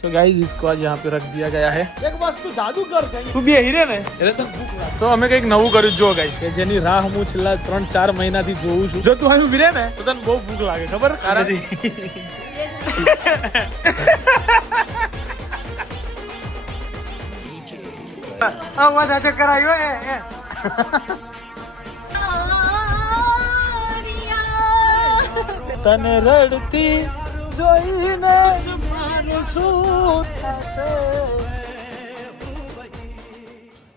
So guys इसको आज यहाँ पे रख दिया गया है એક વસ્તુ જાદુગર છે તું બે હીરે ને એટલે તને ભૂખ લાગે તો અમે કંઈક નવું કર્યું જો ગાઈસ કે જેની રાહ હું છેલ્લા ત્રણ ચાર મહિનાથી જોઉં છું જો તું અહીં ઉભી રહે ને તો તને બહુ ભૂખ લાગે ખબર કારણ અવાજ આજે કરાયો એ એ. તને રડતી જોઈને મારું શું થશે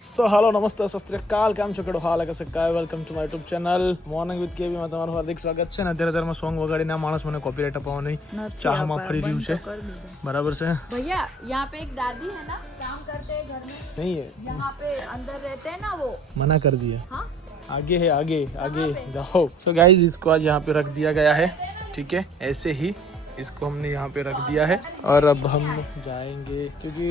સો હાલો નમસ્તે સસ્ત્રીકાલ કેમ છો કેડો હાલ કસે કાય welcome to my YouTube channel morning with કેવી માં તમારું હાર્દિક સ્વાગત છે ને અત્યારે અત્યારમાં સોંગ વગાડીને આ માણસ મને કોપીરાઇટ અપાવવા નહીં ચાહમાં ફરી રહ્યું છે બરાબર છે भैया यहाँ पे एक दादी है ना काम करते हैं घर में નહીં है यहाँ पे अंदर रहते हैं ना वो मना कर दिया हाँ आगे है आगे आगे जाओ सो गाइज इसको आज यहाँ पे रख दिया गया है ठीक है ऐसे ही इसको हमने यहाँ पे रख दिया है और अब हम जाएंगे क्योंकि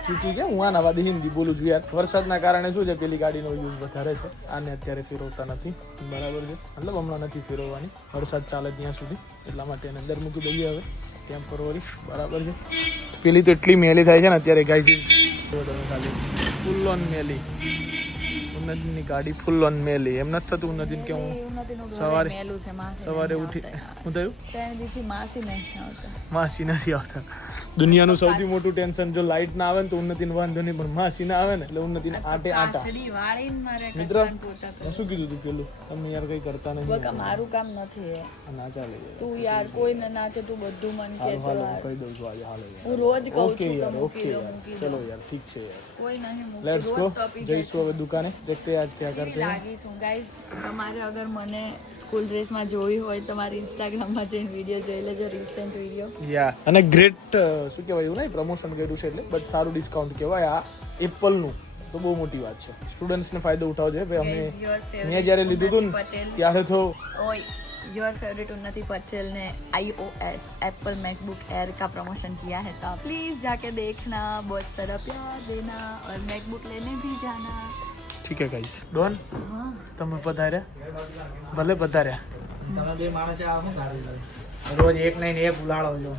क्योंकि કે હું આ નવાદી હિન્દી બોલું છું યાર વરસાદના કારણે શું છે પેલી ગાડીનો યુઝ વધારે છે આને અત્યારે ફેરવતા નથી બરાબર છે મતલબ હમણાં નથી ફેરવવાની વરસાદ ચાલે ત્યાં સુધી એટલા માટે એને અંદર મૂકી દઈએ હવે ટેમ્પરરી બરાબર છે પેલી તો એટલી મેલી થાય છે ને અત્યારે ગાઈઝ તમે ખાલી ફૂલ ઓન મેલી ઉન્નતિની ગાડી ફૂલ ઓન મેલી એમ નથી થતું ઉન્નતિને કે હું સવારે સવારે ઉઠી હું થયું? માસી નથી આવતા. દુનિયાનું સૌથી મોટું ટેન્શન જો લાઇટ ના આવે ને તો ઉન્નતિને વાંધો નહીં પણ માસી ના આવે ને એટલે ઉન્નતિને આટે આટા. મિત્ર શું કીધું તું પેલું? તમે યાર કઈ કરતા નહીં. મારું કામ નથી ના ચાલે તું યાર કોઈને ના કે તું બધું મન કે કહી દઉં છું આજે હાલો હું રોજ કહું ઓકે છું ઓકે યાર ઓકે યાર. ચલો યાર ઠીક છે યાર. કોઈ નહીં લેટ્સ ગો જઈશું હવે દુકાને. देखते हैं आज क्या करते हैं લાગી છું ગાઈઝ તમારે અગર મને સ્કૂલ ડ્રેસમાં જોવી હોય તો મારી ઇન્સ્ટાગ્રામમાં જઈને વિડીયો જોઈ લેજો રિસેન્ટ વિડીયો યા અને ગ્રેટ શું કહેવાય એવું નહીં પ્રમોશન કર્યું છે એટલે બટ સારું ડિસ્કાઉન્ટ કહેવાય આ એપલનું તો બહુ મોટી વાત છે સ્ટુડન્ટ્સને ફાયદો ઉઠાવજો છે ભાઈ અમે Guys, your favorite મેં જ્યારે લીધું હતું ઉન્નતિ ને પટેલ. ત્યારે તો ओए योर फेवरेट उन्नति पटेल ने iOS एप्पल मैकबुक एयर का प्रमोशन किया है तो आप प्लीज जाके देखना बहुत सारा प्यार देना और मैकबुक लेने भी जाना ઠીક હે ગાઈસ ડોન તમે પધાર્યા? ભલે પધાર્યા. તમે બે માણસે આ શું રોજ એક નહીં એક ઉલાળો છો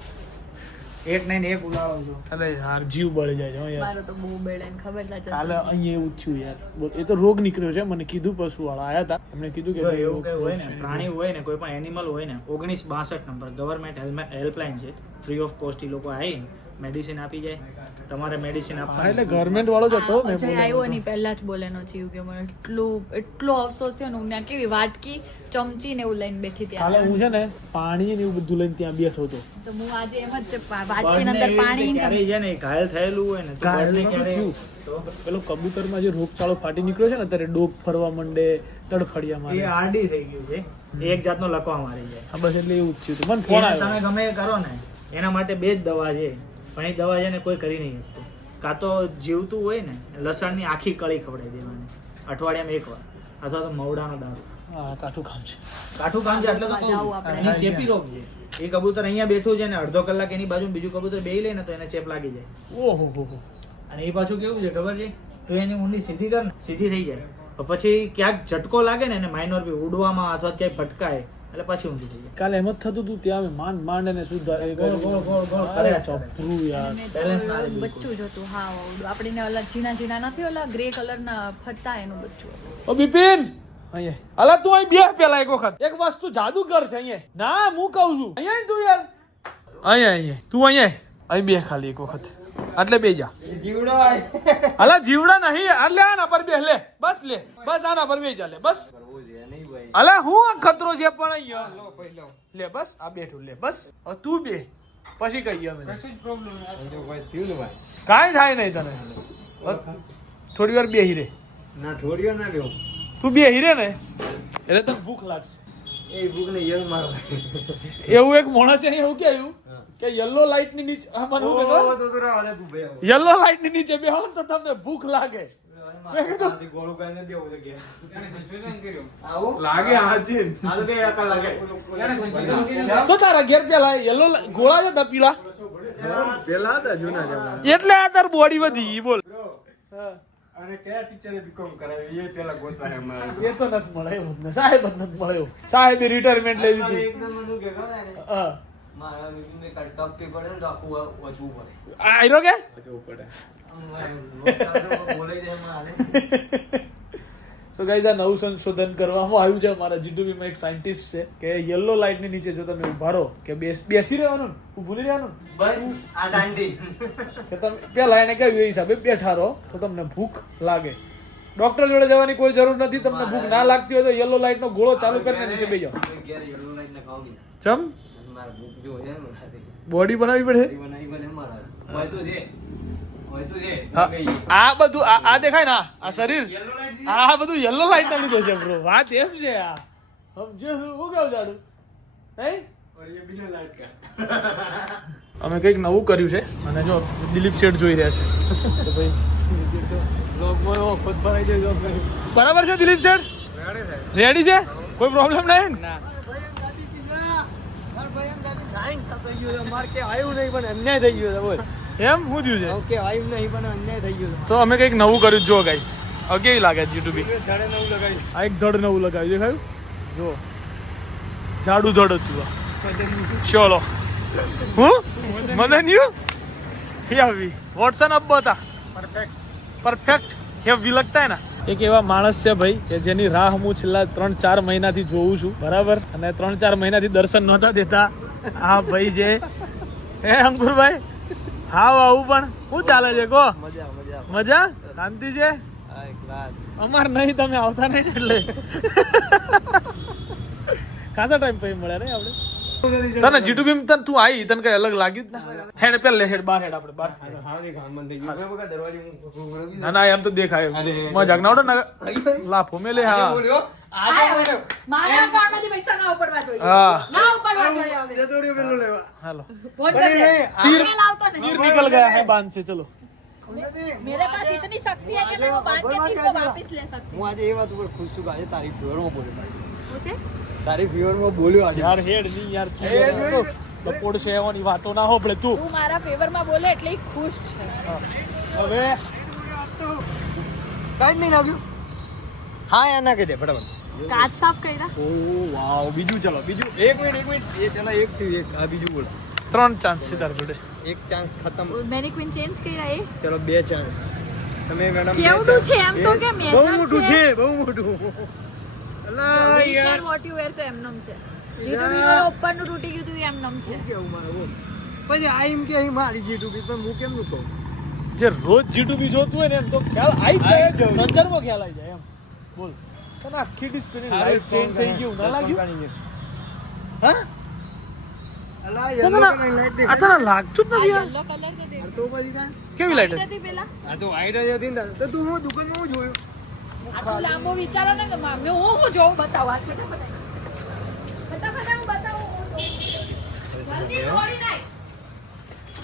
એક નહીં એક ઉલાળો છો અલે યાર જીવ બળી જાય છે યાર. મારો તો બહુ બળે ખબર ના ચાલે કાલે અહીંયા એવું થયું યાર. એ તો રોગ નીકળ્યો છે મને કીધું પશુ વાળા આયા હતા એમને કીધું કે એવું હોય ને પ્રાણી હોય ને કોઈ પણ એનિમલ હોય ને ઓગણીસ બાસઠ નંબર ગવર્મેન્ટ હેલ્મેટ હેલ્પલાઇન છે. ફ્રી ઓફ કોસ્ટ એ લોકો આવીને મેડિસિન આપી જાય. તમારે મેડિસિન આપવા એટલે ગવર્મેન્ટ વાળો જ હતો મેં અજય આવ્યો નહીં પહેલા જ બોલેનો જીવ કે મને એટલું એટલો અફસોસ થયો ને હું કેવી વાટકી ચમચી ને એવું લઈને બેઠી કાલે હાલે હું છે ને પાણી ને એવું બધું લઈને ત્યાં બેઠો હતો. તો હું આજે એમ જ બળને અંદર પાણી ને છે ને ઘાયલ થયેલું હોય ને ઘાયલ પેલો કબૂતરમાં જે રોગચાળો ફાટી નીકળ્યો છે ને અત્યારે ડોક ફરવા માંડે તડફડિયા એ આડી થઈ ગયું છે. એક જાતનો લકવા મારી જાય. બસ એટલે એવું જ થયું હતું. મને ફોન આવ્યો. તમે ગમે કરો ને એના માટે બે જ દવા છે. પણ એ દવા છે ને કોઈ કરી નહીં શકતું. કાં તો જીવતું હોય ને લસણની આખી કળી ખવડાવી દેવાની અઠવાડિયામાં એક વાર અથવા તો મવડાનો દારૂ. કાઠું કામ છે. કાઠું કામ છે એટલે તો. એની ચેપી રોગ છે. એ કબૂતર અહીંયા બેઠું છે ને અડધો કલાક એની બાજુ બીજું કબૂતર બેહી લે ને તો એને ચેપ લાગી જાય. ઓહો હો હો. અને એ પાછું કેવું છે ખબર છે? તો એની ઊંડી સીધી કર ને સીધી થઈ જાય. તો પછી ક્યાંક ઝટકો લાગે ને એને માઇનોર બી ઉડવામાં અથવા ક્યાંય ભટકાય એટલે પછી ઊંઘી જઈએ. કાલે એમ જ થતું હતું ત્યાં અમે માંડ માંડ અને સુધાર ગોળ, ગોળ, ગોળ, ગોળ અરે ચપરું યાર. બેલેન્સ ના લીધું. બચ્ચું જ હતું. હા આપણે ઓલા ઝીણા ઝીણા નથી ઓલા ગ્રે કલરના ફરતા એનું બચ્ચું ઓ બિપિન! અહીંયા. અલા તું અહીં બે પેલા એક વખત. એક વસ્તુ જાદુગર છે અહીંયા. ના હું કહું છું. અહીંયા તું યાર. અહીંયા અહીંયા. તું અહીંયા અહીં બે ખાલી એક વખત. એટલે બે જા. અલા જીવડા નહીં. એટલે આના પર બે લે. બસ લે. બસ આના પર બે જા લે. બસ. અલા હું આ ખતરો છે પણ અહીંયા. લે બસ આ બેઠું લે બસ. હવે તું બે. પછી કહીએ અમે. કાઈ થાય નહીં તને. થોડી વાર બેહી રે. ના ઠોડિયો ના લેવું તું બેહી રે ને. એટલે તને ભૂખ લાગશે. એ ભૂખ ને યલ મારો. એવું એક માણસે અહીં એવું કહ્યું કે યલો લાઈટની નીચે આ મને શું કહેતો? તો તો રાવલે તું બે. યલો લાઈટની નીચે બેહો તો તમને ભૂખ લાગે. તો કે આવું લાગે. હાજી આ તો બે અકલ લાગે. તો તારા ઘેર પેલા યલો ગોળા જતા પીળા પેલા. હતા જૂના જમાના. એટલે આ તાર બોડી વધી બોલ. અને કયા ટીચરે બીકોમ કરાવી એ પેલા ગોતા એ તો નથી મળે સાહેબ જ નથી એવું રિટાયરમેન્ટ લઈ લીધી. એકદમ મને કે હા. મારા બીબી મેં ટપ પેપર છે તો આખું વાંચવું પડે. આયરો કે? સો ગાઈઝ આ નવું સંશોધન કરવામાં આવ્યું છે. અમારા જીટુબીમાં એક સાયન્ટિસ્ટ છે કે યલો લાઇટની નીચે જો તમે ઊભા રહો કે બેસી રહેવાનું હું ભૂલી રહેવાનું? આ કે તમે પેલા એને કહ્યું એ હિસાબે બેઠા રહો તો તમને ભૂખ લાગે. ડોક્ટર જોડે જવાની કોઈ જરૂર નથી તમને ભૂખ ના લાગતી હોય તો યલો લાઇટ નો ગોળો ચાલુ કરીને નીચે બેસી જાઓ. ચમ? મારે બોડી બનાવી પડે? આ બધું આ દેખાય ને આ શરીર? આ બધું યલો લાઈટ ના લીધો છે બ્રો વાત એમ છે આ. સમજો હું કેવું જાડું? અમે કંઈક નવું કર્યું છે અને જો દિલીપ શેઠ જોઈ રહ્યા છે. તો ભાઈ બરાબર છે દિલીપ શેઠ? રેડી છે. કોઈ પ્રોબ્લેમ નહીં? ગયું મારે કે આવ્યું નહીં પણ અન્યાય થઈ ગયો બોલ. એમ? શું થયું છે? ઓકે આવ્યું નહીં પણ અન્યાય થઈ ગયો તો અમે કંઈક નવું કર્યું. જો ગાઈસ હવે કેવી લાગે છે યુટ્યુબ ધડે નવું લગાવ્યું. આ એક ધડ નવું લગાવ્યું. દેખાયું? જો. જાડું ધડ હતું આ. ચલો. હું? મદન યુ હેવી વોટ્સન અપ બતા પરફેક્ટ પરફેક્ટ હેવી લગતા હે ના એક એવા માણસ છે ભાઈ કે જેની રાહ હું છેલ્લા ત્રણ ચાર મહિનાથી જોઉં છું. બરાબર? અને ત્રણ ચાર મહિનાથી દર્શન નહોતા દેતા. આ ભાઈ છે હે અંકુરભાઈ? હાવ આવું પણ. શું ચાલે છે કો મજા શાંતિ છે? હા અમાર નહીં તમે આવતા નહીં એટલે. ખાસા ટાઈમ પછી મળ્યા નહીં આપણે? તને જીટુ બીમ તને તું આવી તને કઈ અલગ લાગ્યું જ ના? હેડ પેલ લે હેડ બાર હેડ આપણે બાર હા ના ના એમ તો દેખાય. મજાક ના ઉડે ને? લાફો મેલે હા. મારા અકાઉન્ટમાંથી પૈસા ના ઉપડવા જોઈએ હા ના ઉપડવા જોઈએ હવે જતો રહ્યો પેલો લેવા હાલો ફોન કરી દે तीर आगे लाओ तो नहीं तीर निकल गया है बांध से चलो मेरे पास इतनी शक्ति है कि मैं वो बांध के तीर को वापस ले सकती હું આજે એ વાત ઉપર ખુશ છું કે આજે તારી ફીવરમાં બોલ્યો हूँ उसे તારી ફીવરમાં બોલ્યો આજે યાર હેડ નહીં યાર તું બપોર છે એવાની વાતો ના હોપડે તું તું મારા ફેવરમાં બોલે એટલે ઈ ખુશ છે હવે કાંઈ જ નહીં લાગ્યું હા યાર ના કહી દે ફટાફટ કાચ સાફ કર્યા? ઓ વાવ. બીજું ચલો બીજું એક મિનિટ એક મિનિટ. એ ચલો એક થી એક આ બીજું બોલ. ત્રણ ચાન્સ છે તાર જોડે. એક ચાન્સ ખતમ. મેની ક્વીન ચેન્જ કર્યા એ? ચલો બે ચાન્સ તમે મેડમ કેવડું છે એમ તો કે બહુ મોટું છે. બહુ મોટું. અલા યાર. વોટ યુ વેર તો તો એમનેમ છે. જીટુ બીવર ઉપરનું તૂટી ગયું તું એમ એમનેમ છે. કેવું મારે બોલ. પછી આ એમ કે અહીં મારી જીટુ બી પણ હું કેમ નું કહું? જે રોજ જીટુબી જોતું હોય ને એમ તો ખ્યાલ આવી જ જાય. નજરમાં ખ્યાલ આવી જાય એમ. બોલ. આખી ડિસ્પ્લે લાઈટ ચેન્જ થઈ ગયું. ના લાગ્યું? હા? કેવી લાઈટ હતી? હતી પેલા? આ તો વાઈટ જ હતી ને. તો તું હું દુકાનમાં હું જોયું? આટલું લાંબો વિચારો ને કે મા- હું હું જોઉં? બતાવો આ ફટાફટ ફટાફટ હું બતાવું જલ્દી દોડી નાખ.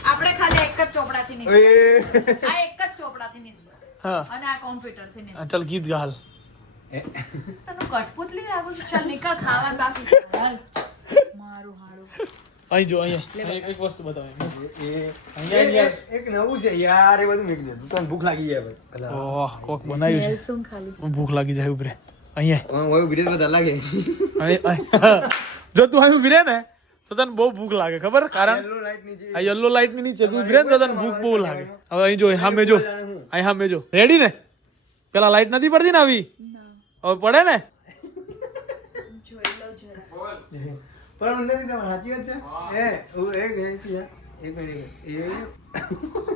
આપણે ખાલી એક જ ચોપડાથી નીકળ્યા. આ એક જ ચોપડાથી નીકળ્યા. અને આ કોમ્પ્યુટરથી નીકળ્યા. હા, ગીત ગાલ. તને કઠપુતલી લાગુ ચાલ નીકળ ખાવાનું બાકી છે. મારું હાડું. અહીં જો અહીંયા. એક વસ્તુ બતાવે એ અહીંયા એક નવું છે યાર એ બધું મૂકી દે ભૂખ લાગી જાય ભાઈ ઓહ કોક બનાવ્યું સ્મેલ શું ખાલી? છે ભૂખ લાગી જાય ઉભરે અહીંયા. બધા લાગે. જો તું અહીં ઊભી રહે ને તો તને બહુ ભૂખ લાગે ખબર? કારણ યલો લાઈટ નીચે આ યલો લાઈટની નીચે તું ઉભરે ને તો તને ભૂખ બહુ લાગે. હવે અહીં જો સામે જો. અહીં સામે જો. રેડી ને? પેલા લાઈટ નથી પડતી ને આવી? હવે પડે ને જોઈ લો જરા. પણ નથી તમારે સાચી વાત છે એ હું એક એક છે એક મિનિટ એ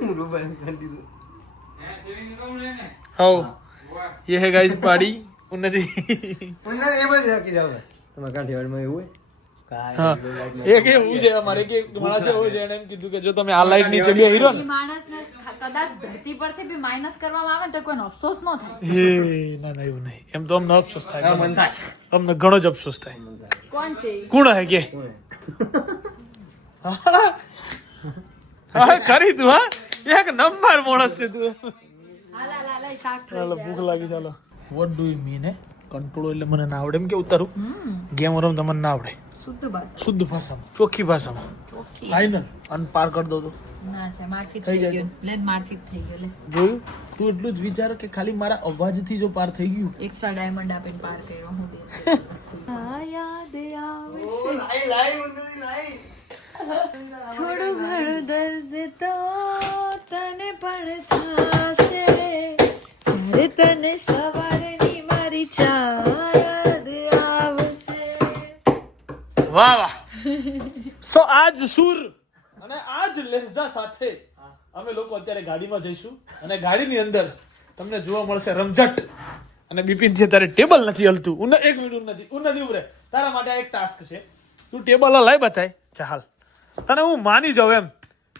મોઢું બંધ કરી દીધું હવ ये है गाइस पाड़ी उन्नति મને એ બધું રાખી જાવ તમારે કાઠિયાવાડમાં એવું હોય હા કાંઈ એક એવું છે અમારે કે એક માણસ એવો છે એને એમ કીધું કે જો તમે આ લાઈટ નીચે બે હીરો ને માણસને કદાચ ધરતી પરથી બી માઇનસ કરવામાં આવે તો કોઈ અફસોસ ન થાય. ના ના એવું નહીં. એમ તો અમને અફસોસ થાય. અમને ઘણો જ અફસોસ થાય. કોણ છે? કોણ હે કે? હા ખરી તું હા? એક નંબર માણસ છે તું. ચાલો ભૂખ લાગી ચાલો. વોટ ડુ યુ મીન હે? કંટ્રોલ એટલે મને ના આવડે. એમ કે ઉતારું. ગેમ રમ તમને ના આવડે. શુદ્ધ ભાષા. શુદ્ધ ભાષામાં ચોખ્ખી ભાષામાં. ચોખ્ખી. ફાઈનલ અન પાર કરી દો તો. ના મારથી થઈ ગયું. લે મારથી થઈ ગયું લે. જોયું? તું એટલું જ વિચાર કે ખાલી મારા અવાજથી જો પાર થઈ ગયું. એક્સ્ટ્રા ડાયમંડ આપીને પાર કર્યો હું દે આ યાદ લાઈ, લાઈ, લાઈ. થોડું ઘણું દર્દ તો તને પણ થશે. જ્યારે તને સવારની મારી ચા વાહ વાહ. સો આજ સુર. અને આજ લહેજા સાથે અમે લોકો અત્યારે ગાડીમાં જઈશું અને ગાડીની અંદર તમને જોવા મળશે રમઝટ. અને બિપિન છે તારે ટેબલ નથી હલતું ઉન એક મિનિટ નથી ઉન નથી ઉભરે. તારા માટે એક ટાસ્ક છે. તું ટેબલ હલાય બતાય ચાલ તને હું માની જાઉં એમ.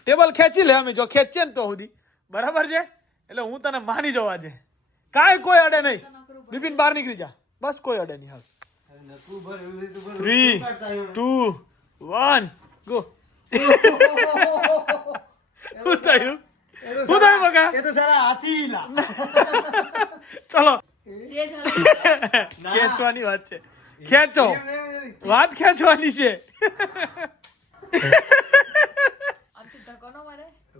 ટેબલ ખેંચી લે અમે જો ખેંચીએ ને તો સુધી. બરાબર છે? એટલે હું તને માની જવા દે. કાંઈ કોઈ અડે નહીં. બિપિન બહાર નીકળી જા. બસ કોઈ અડે નહીં હાલ. થ્રી ટુ વન ગો શું થયું? શું થયું બકા? એ તો સારા હાથી ચલો. ખેંચવાની વાત છે. ખેંચો. વાત ખેંચવાની છે.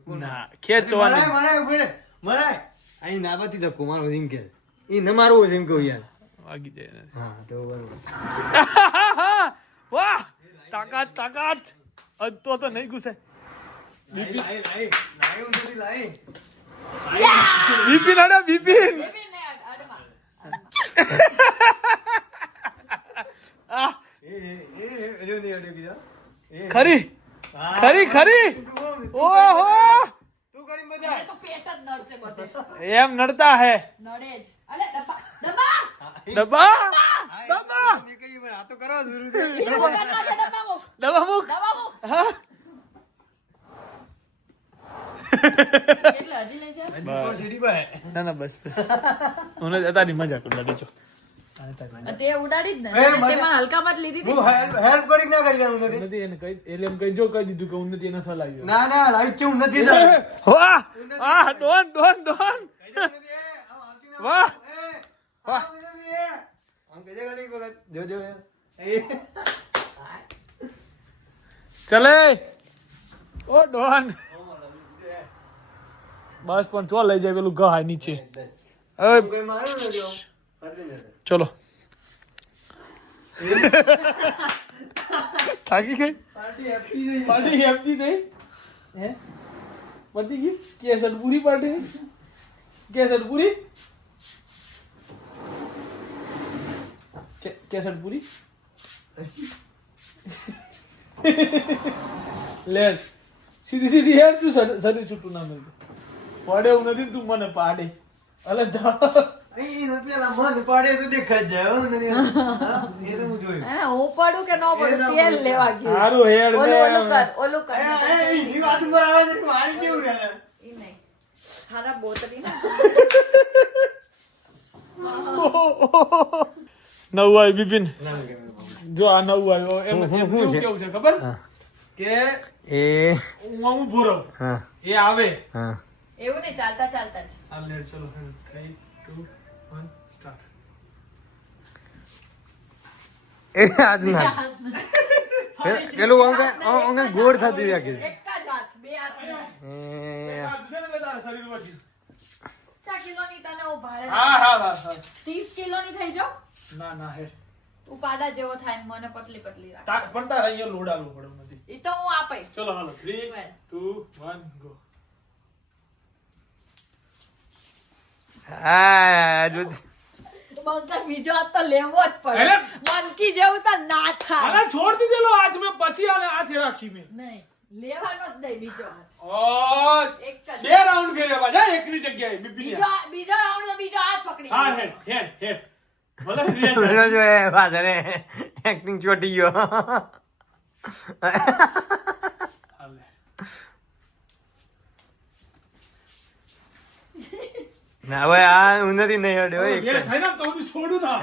ન ના મરાય, ખેંચવાની. મરાય, ઊભી રહે. મરાય. અહીં નાબાથી ધક્કો મારો એમ કે. એ ન મારવો એમ કહું યાર. વાગી જાય હા તો બરોબર વાહ તાકાત તાકાત અજ તો તો નહીં ઘૂસે લાઈ, લાઈ, લાઈ. લાઈ હું નથી લાઈ. બિપિન અડે બિપિન બેબી ને અડ- અડમાં. આ એ, એ, એ, એ, એનો નહીં અડ્યો કીધો. એ. ખરી હા. ખરી ખરી તું બોલ, તું ઓહો તું કરી મજા એ તો પેટ જ નડશે બધે એમ નડતા હે નડે જ અલે દબા દબા ડબ્બા? હા, એ તો બાબા. મેં કહ્યું, પણ આ તો કરવા જરૂર છે. એ વગર ના છે ડબ્બા મૂક. ડબ્બા મૂક. હા. એટલે હજી લઈ જા હજી તો સીડી પર હે. ના ના બસ બસ. મને તારી મજાક ઉડાડી છો તે ઉડાડી જ ને. એ, અને મને- તેમાં હલકામાં જ લીધી હતી. હેલ્પ હેલ્પ કરી ના કરી હું નથી. નથી એને કઈ એટલે એમ કઈ જો કહી દીધું કે હું નથી એને ના ના લાઈટ છે હું નથી. વાહ! વાહ ડોન ડોન ડોન! વાહ. એ, આમ નથી, એ. આમ કહી દે ઘણી વખત. જો, જો, એ. એ. ચલે ઓ ડોન બસ પણ ચો લઈ જાય પેલું ગહાય નીચે હવે કોઈ માર્યું નથી આમ. ફાટી જશે. ચલો થાકી ગઈ પાર્ટી happy થઈ જાય. પાર્ટી હેપી થઈ હે પતી ગઈ કેસર પૂરી પાર્ટી કેસર પૂરી કે- કેસર પૂરી લે સીધી સીધી હેર તું શરીર છૂટું ના મળતું પડે એવું નથી તું મને પાડે અલે જા પેલા મન પાડે તો દેખાય જાય નથી. એ તો હું જોયું. હું પડું કે ન પડું તેલ લેવા ગયું સારું હેર ઓલું ઓલું કર ઓલું કર એ, એ, વાત ઉપર આવે છે મારી કેવું રહે છે? નહીં ખારા બોતરી ના નવું આવ્યું બિપિન જો આ નવું આવ્યું એમ છે? કેવું છે ખબર? કે એ હું હું ભૂરો. એ આવે. એવું ને ચાલતા ચાલતા જ. આ લેટ ચલો થ્રી ટુ વન સ્ટાર્ટ એ આજ ના પેલું અંગે અંગે ગોળ થતી રાખી એક જ હાથ બે હાથ નહીં. એ, શરીર વધી પચાસ કિલોની તને હું ભાડે હા હા હા હા. ત્રીસ કિલોની થઈ જાઉં ના ના હે તું પાડા જેવો થાય ને મને પતલી પતલી રાખ. તા- પણ તારે અહીંયા લોડ આલવું પડે નથી ઈ તો હું આપઈ ચલો હાલો. Three Well. Two one go હા જો બંકા બીજો હાથ તો લેવો જ પડે! મનકી જેવું તો ના થાય. અરે છોડ દીધેલો આજ મે પછી આને હાથે રાખી મે. નહીં લેવાનો જ નહીં બીજો ઓ એક બે રાઉન્ડ કર્યા પાછા એકની જગ્યાએ બીજો બીજો. રાઉન્ડ તો બીજો હાથ પકડી હા હેડ હેડ હેડ. ભલે જો એ પાછળ એક્ટિંગ ચોટી ગયો ના હવે આ ઉન્નતિ નહીં અડ્યો એક બે થાય ને તો હું છોડું ના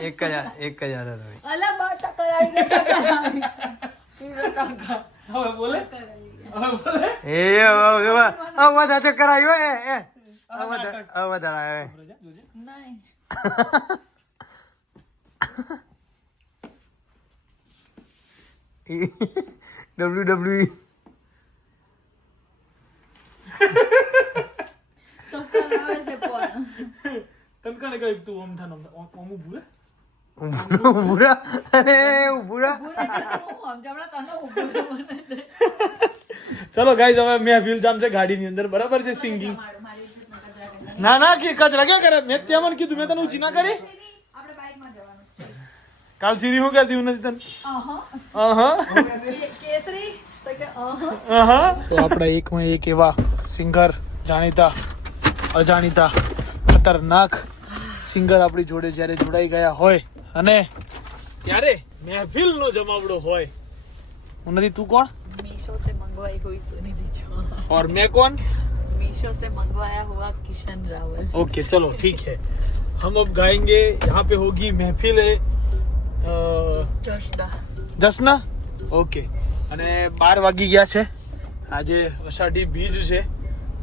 એક જ એક જ. અલા બા ચક્કર આવી ચક્કર. હવે બોલે ચક્કર. હવે બોલે એ હવે- હવે વધારે તો કરાયો એ વધારે આ નહીં ડબલ્યુ ડબલ્યુ ચક્કર આવે છે પણ તને કણે કહ્યું તું ઓમ થાનો ઓમ ઓમ ઊભું રે ઉભુરા અરે ઉભુરા હું સમજાવડા તને ઊભું રહેવાનું નથી. ચલો ગાઈઝ હવે મહેફિલ જામ છે ગાડીની અંદર બરાબર છે સિંગિંગ મારું- મારી રીતનું કચરા કરતા. ના ના કે કચરા ક્યાં કરે. મેં ત્યાં મને કીધું મેં તને ઊંચી ના કરી. કાલ સીરી હું કહેતી નથી તને. તો આપણા એકમાં એક એવા સિંગર જાણીતા અજાણીતા ખતરનાક સિંગર આપણી જોડે જ્યારે જોડાઈ ગયા હોય અને ત્યારે મહેફિલનો જમાવડો હોય. હું નથી તું કોણ? મીશો સે મંગવાઈ હોય સુનિધિ ઓર મેં કોણ? मीशो से मंगवाया हुआ किशन रावल ओके चलो ठीक है हम अब गाएंगे यहाँ पे होगी महफिल है अ, જશડા જસના ઓકે અને બાર વાગી ગયા છે આજે અષાઢી બીજ છે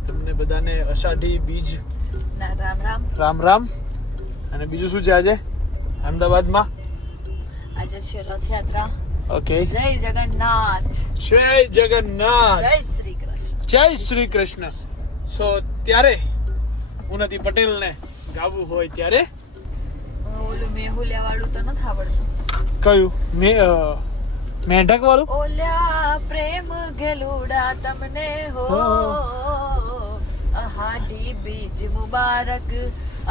તમને બધાને અષાઢી બીજ ના રામ રામ રામ રામ અને બીજું શું છે આજે અમદાવાદમાં આજે છે રથયાત્રા ઓકે જય જગન્નાથ જય જગન્નાથ જય શ્રી કૃષ્ણ જય શ્રી કૃષ્ણ સો ત્યારે ઉન્નતિ પટેલને ગાવું હોય ત્યારે? ઓલું મેહુલિયા વાળું તો નથી આવડતું. કયું? મે મેંઢક વાળું ઓલ્યા પ્રેમ ગેલુડા તમને હો. અહાડી બીજ મુબારક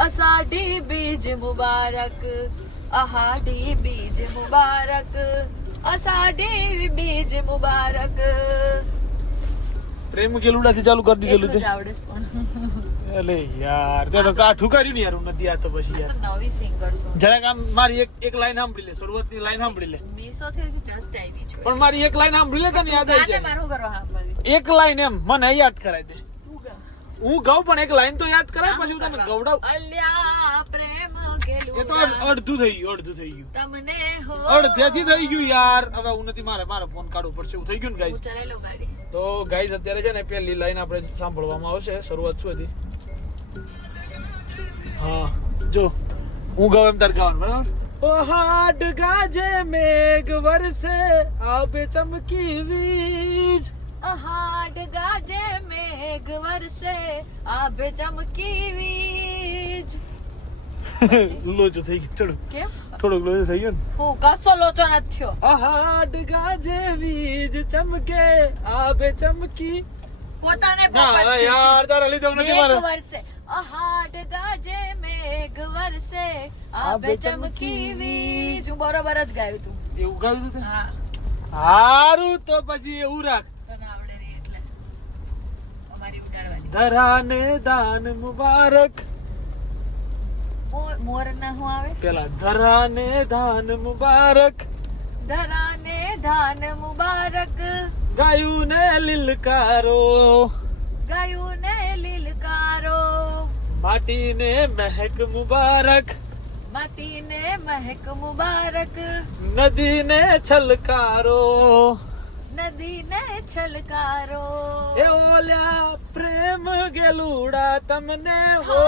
અસાડી બીજ મુબારક અહાડી બીજ મુબારક અસાડી બીજ મુબારક. પ્રેમ ગેલુડાથી ચાલુ કરી દીધેલું છે. અલે યાર તે તો કાઠું કર્યું ને યાર નથી આ તો પછી યાર. નવી સિંગર જરાક આમ મારી એક એક લાઈન સાંભળી લે શરૂઆતની લાઈન સાંભળી લે. મીસો થી જસ્ટ આવી છું. પણ મારી એક લાઈન સાંભળી લે તને યાદ આવી જાય. એક લાઈન એમ મને યાદ કરાય દે. હું ગાઉં પણ એક લાઈન તો યાદ કરાય પછી હું તને ગવડાવ. અલ્યા પ્રેમ એ તો અડધું થઈ ગયું અડધું થઈ ગયું. તમને હો. અડધેથી થઈ ગયું યાર. હવે હું નથી મારે મારે ફોન કાઢવો પડશે. એવું થઈ ગયું ને ગાઈસ ચલાવી ગાડી. તો ગાઈસ અત્યારે છે ને પહેલી લાઈન આપણે સાંભળવામાં આવશે. શરૂઆત શું હતી? હા જો. હું ગાઉં એમ તાર ગાવાનું બરાબર? ઓ હાડ ગાજે મેઘ વરસે આબે ચમકી વીજ. અહાડ ગાજે મેઘ વરસે આભે ચમકી વીજ. લોચો થઈ ગયો થોડો કેમ? થોડુંક લોચો થઈ ગયો ને. હું કસો લોચો નથી થયો. આહા ડગા જેવી જ ચમકે આબે ચમકી. પોતાને ના યાર તારા લીધો નથી મેઘ વર્ષે આહા ડગા જે મેઘ વરસે આભે ચમકી વીજ. હું બરોબર જ ગાયું તું. એવું ગાયું તું હા. હારું તો પછી એવું રાખ. તને આવડે નહીં એટલે. અમારી ઉડાડવાની. ધરાને દાન મુબારક. મોર ના હું આવે? પેલા ધરાને દાન મુબારક ધરાને ધાન મુબારક. ગાયું ને લીલકારો ગાયું ને લીલકારો. માટીને મહેક મુબારક માટીને મહેક મુબારક. નદીને છલકારો. નદીને છલકારો. એ ઓલ્યા પ્રેમ ગેલુડા તમને હો.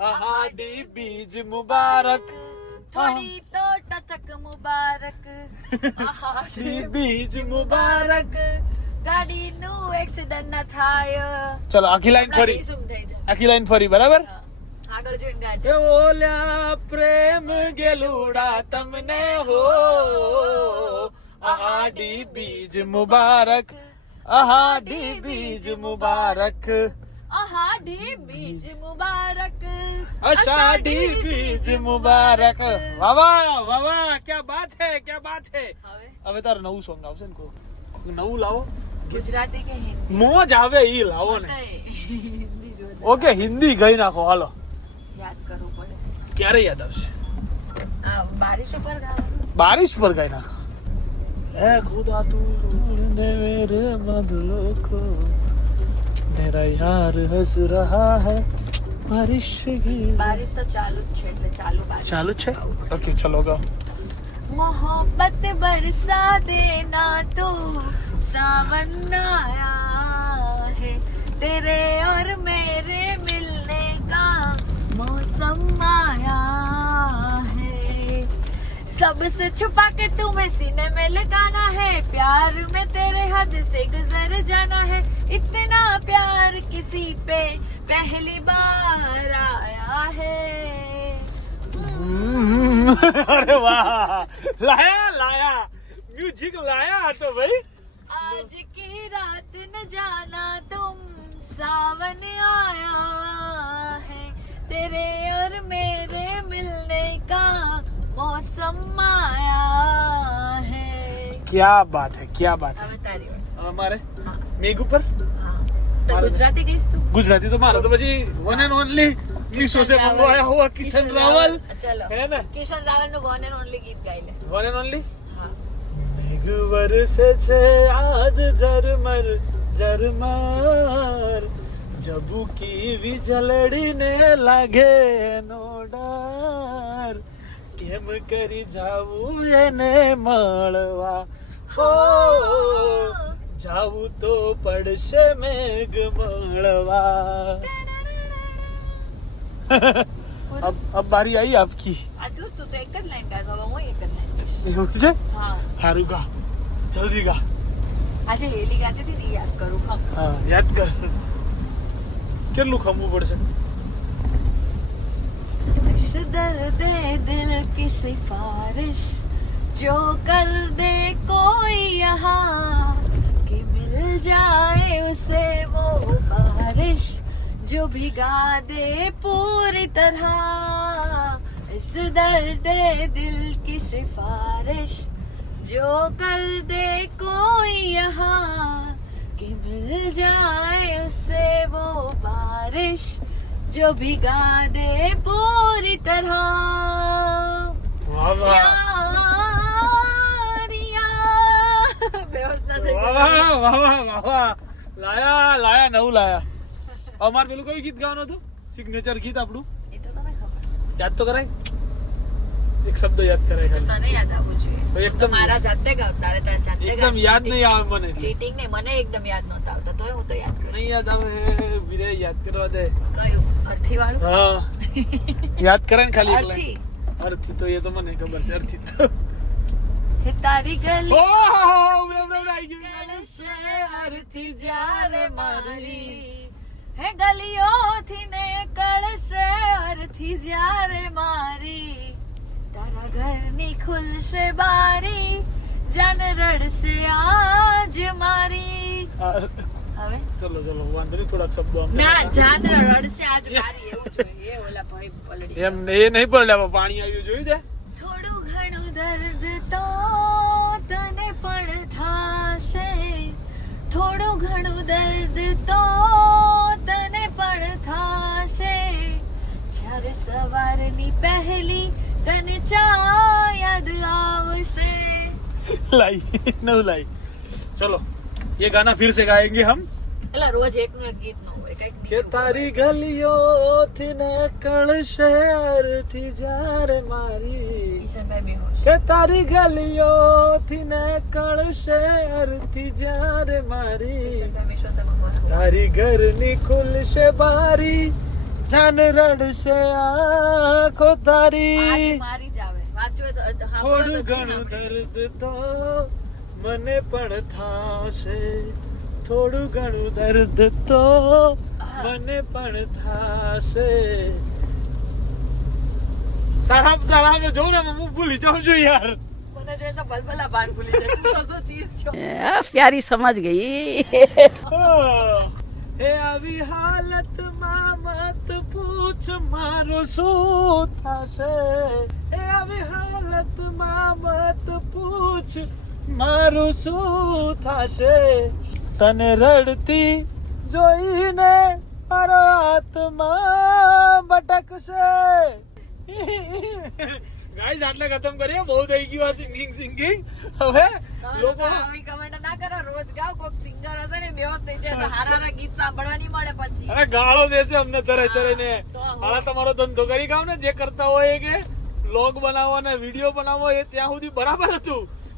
આહાડી બીજ મુબારક થોડી તો ટચક મુબારક અહાડી બીજ મુબારક મુબારક ગાડીનું એક્સિડન્ટ ના થાય ચલો આખી લાઈન ફરી આખી લાઈન ફરી બરાબર. આગળ જોઈને ગાજે ઓલ્યા પ્રેમ ગેલુડા તમને હો અહાડી બીજ મુબારક અહાડી બીજ મુબારક અહાડી બીજ મુબારક અષાઢી બીજ મુબારક વાવા વાવા ક્યા બાત હે ક્યાં બાત હે હવે તાર નવું સોંગ આવશે ને કોઈ નવું લાવો. ગુજરાતી કે હિન્દી? મોજ આવે ઈ લાવો ને. ઓકે હિન્દી ગઈ નાખો હાલો. યાદ કરવું પડે. ક્યારે યાદ આવશે? બારિશ ઉપર ગાવાનું. બારિશ પર ગાઈ નાખો. હે ખુદા તું ને મેરે મધલોકો. मेरे बदलो को मेरा यार हंस रहा है बारिश की બારિશ તો ચાલુ જ છે એટલે ચાલુ બારિશ ચાલુ છે ઓકે ચલો ગો मोहब्बत बरसा देना तो सावन आया है तेरे और मेरे मिलने का मौसम आया है सबसे छुपा के तुम्हें सीने में लगाना है। प्यार में तेरे हद से गुजर जाना है। इतना प्यार किसी पे पहली बार आया है। हम्म। अरे वाह। लाया लाया। म्यूज़िक लाया तो भाई। आज की रात न जाना तुम सावन आया है। तेरे और मेरे मिलने का ક્યા બાત હે ક્યા બાત અમારે મેઘ ઉપર ગુજરાતી કહીશ તું ગુજરાતી તો મારો તો પછી વન એન્ડ ઓનલી મીશો સે મંગવાયા હુઆ કિશન રાવલ ચલો હે ને કિશન રાવલનું વન એન્ડ ઓનલી ગીત ગાઈ લે વન એન્ડ ઓનલી મેઘ વરસે છે આજ ઝરમર ઝરમર જબુ કી વિજલડી ને લાગે નો ડર કેમ કરી જાવું એને મળવા? હો જાવું તો પડશે મેઘ મળવા. અબ અબ બારી આઈ આપકી. આટલું તો એક જ લાઈન ગાસ હવે હું એક જ લાઈન એવું છે? હા. હારું ગા. જલ્દી ગા. આજે હેલી ગાતી હતી યાદ કરું હા યાદ કર. કેટલું ખમવું પડશે? इस दर्द दिल की सिफारिश जो कर दे कोई यहाँ कि मिल जाए उसे वो बारिश जो भिगा दे पूरी तरह इस दर्द दिल की सिफारिश जो कर दे कोई यहाँ कि मिल जाए उसे वो बारिश जो भिगा दे पूरी तरह વાહ વાહ यारियां बेहोश ना થઈ વાહ ગયો. વાહ વાહ વાહ વાહ લાયા લાયા નવું લાયા અમાર પેલું કયું ગીત ગાવાનું હતું સિગ્નેચર ગીત આપણું એ તો તને ખબર યાદ તો કરાય એક શબ્દ યાદ કરાય તો ખાલી તને યાદ આવવું જોઈએ તો હું તો એકદમ- મારા જાતે ગાવ તારે તારે જાતે એકદમ યાદ નહીં આવે મને એટલે. ચીટિંગ નહીં મને એકદમ યાદ નહોતા આવતા તોય હું તો યાદ કરું નહીં યાદ આવે વિરે યાદ કરવા દે. કયું? અર્થી વાળું હા. યાદ કરે ને ખાલી અર્થી. અર્થી તો એ તો મને ખબર છે અર્થી તો. હે તારી ગલી. ઓ હો હો અર્થી જ્યારે મારી. હે ગલીઓથી ને કળશે અર્થી જ્યારે મારી. તારા ઘરની ખુલશે બારી જાન રડશે આજ મારી. હવે? ચલો ચલો વાંધો નહીં થોડા શબ્દો ના આજ મારી એવું જોઈએ ઓલા ભાઈ પલડી એમ નહીં પલડ્યા પાણી આવ્યું જોયું થોડું ઘણું દર્દ તો તને પણ થાશે. થોડું ઘણું દર્દ તો તને પણ થાશે. જ્યારે સવારની પહેલી તને ચા યાદ આવશે. લાઈ નવ લાઈ. ચલો ये गाना फिर से गाएंगे हम એટલે રોજ એકનું એક ગીત નું હોય કઈક કે તારી ગલીઓથી ને કળશે અરથી જારે મારી કિશનભાઈ બેહોશ કે તારી ગલીઓથી ને કળશે અરથી જારે મારી કિશનભાઈ મિશ્રો સે ભગવાન તારી ઘરની ખુલશે બારી જાન રડશે આંખો આજ તારી મારી જ આવે વાંચો તો સાંભળો તો થોડું જી ઘણું સાંભળે. દર્દ તો મને પણ થાશે. થોડું ઘણું દર્દ તો મને પણ થાશે. તારા તારા મેં ને હું ભૂલી જાઉં છું યાર. પ્યારી સમજ ગઈ. હે આવી હાલતમાં મત પૂછ મારો શું થશે? હે આવી હાલતમાં મત પૂછ મારું શું થશે? તને રડતી જોઈને મારો આત્મા ભટકશે. ગાઈઝ આટલે ખતમ કરીએ. બહુ થઈ ગયું આ સિંગિંગ સિંગિંગ હવે લોકો આવી કમેન્ટ ના કરો. રોજ ગાવ કોક સિંગર હશે ને બેહોશ થઈ જાય તો હારા હારા ગીત સાંભળવા નહીં મળે પછી. અરે ગાળો દેશે અમને તરે તરે ને હાલા તમારો ધંધો કરી કામ ને. જે કરતા હોય કે બ્લોગ બનાવો અને વીડિયો બનાવો એ ત્યાં સુધી બરાબર હતું.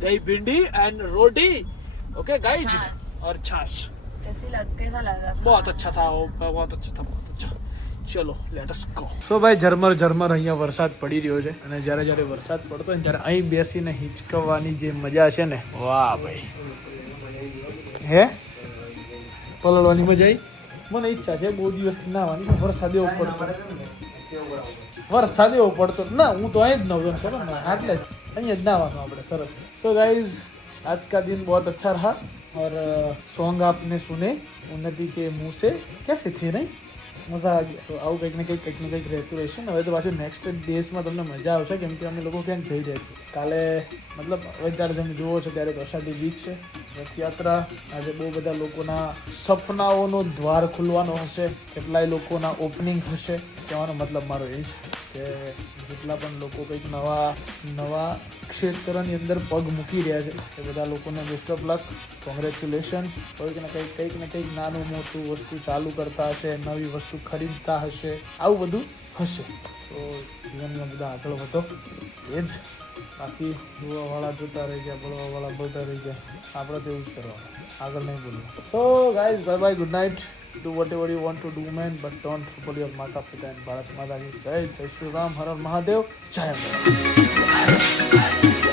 दही भिंडी। दही भिंडी एंड रोटी ओके गाइज छाछ। और छाछ कैसी लग कैसा लगा बहुत अच्छा था वो बहुत अच्छा था बहुत अच्छा ચલો લેટ અસ ગો સો ભાઈ ઝરમર ઝરમર અહીંયા વરસાદ પડી રહ્યો છે અને જ્યારે જ્યારે વરસાદ પડતો હોય ને ત્યારે અહીં બેસીને હિંચકવાની જે મજા છે ને વાહ ભાઈ હે પલળવાની મજા આવી મને ઈચ્છા છે બહુ દિવસથી નાવાની પણ વરસાદ એવો પડતો વરસાદ એવો પડતો ના હું તો અહીં જ નવ ખરો ને આટલે જ અહીંયા જ નાવાનું આપણે સરસ સો ગાઈઝ आज का दिन बहुत अच्छा रहा और सॉन्ग आपने सुने उन्नति के मुंह से कैसे थे नहीं મજા આવી તો આવું કંઈક ને કંઈક કંઈક ને કંઈક રહેતું રહેશે ને હવે તો પાછું નેક્સ્ટ ડેઝમાં તમને મજા આવશે કેમ કે અમે લોકો ક્યાંક જઈ રહ્યા છીએ કાલે મતલબ હવે ત્યારે તમે જુઓ છો ત્યારે તો અષાઢી બીચ છે રથયાત્રા આજે બહુ બધા લોકોના સપનાઓનો દ્વાર ખુલવાનો હશે કેટલાય લોકોના ઓપનિંગ હશે કહેવાનો મતલબ મારો એ છે કે જેટલા પણ લોકો કંઈક નવા નવા ક્ષેત્રની અંદર પગ મૂકી રહ્યા છે, એ બધા લોકોને બેસ્ટ ઓફ લક કોંગ્રેચ્યુલેશન્સ કોઈક ને કંઈક કંઈક ને કંઈક નાનું મોટું વસ્તુ ચાલુ કરતા હશે, નવી વસ્તુ ખરીદતા હશે, આવું બધું હશે. તો જીવનમાં બધા આગળ વધો. એ જ. બાકી જોવાવાળા જોતા રહી ગયા બોલવાવાળા બોલતા રહી ગયા. આપણે તો એવું જ કરવાનું. આગળ નહીં બોલવું. So guys bye bye good night whatever you want to do man but don't trouble your mata pita and bharat mata ki jai jai shri ram har har mahadev jai Amber.